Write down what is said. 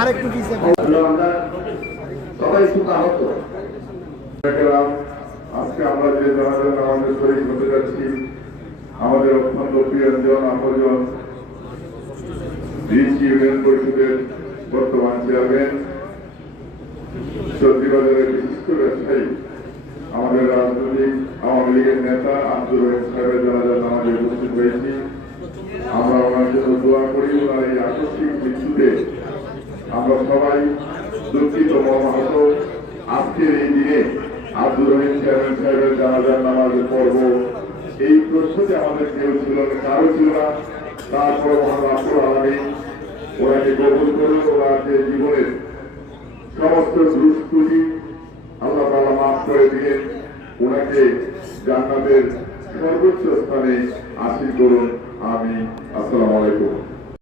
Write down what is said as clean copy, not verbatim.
আরেকটু সবাই সুতা হতো। আজকে আমরা যে জানাজার নামাজে শরীক হতে যাচ্ছি, আমাদের অত্যন্ত প্রিয়জন আপনজন ডিসি ইউনিয়ন পরিষদের বর্তমান চেয়ারম্যান, সবজিবাজারের বিশিষ্ট ব্যবসায়ী, আমাদের রাজনৈতিক আওয়ামী লীগের নেতা আব্দুর রহিম সাহেবের জানাজার নামাজে উপস্থিত হয়েছি। আমরা ওনার জন্য দোয়া করি। ওনার এই আকস্মিক মৃত্যুতে আমরা সবাই দুঃখিত মর্মাহত। আজকের এই দিনে আব্দুর রহিম চেয়ারম্যান সাহেবের জানাজার নামাজের পর্ব এই প্রশ্নতে আমাদের কেউ ছিল না, কারো ছিল না। তারপর মহান রাব্বুল আলামিন ওনাকে কবুল করে ওনার যে জীবনের সমস্ত দুষ্কৃতি আল্লাহ তাআলা মাফ করে দিয়ে ওনাকে জান্নাতের সর্বোচ্চ স্থানে আসীন করুন। আমিন। আসসালামু আলাইকুম।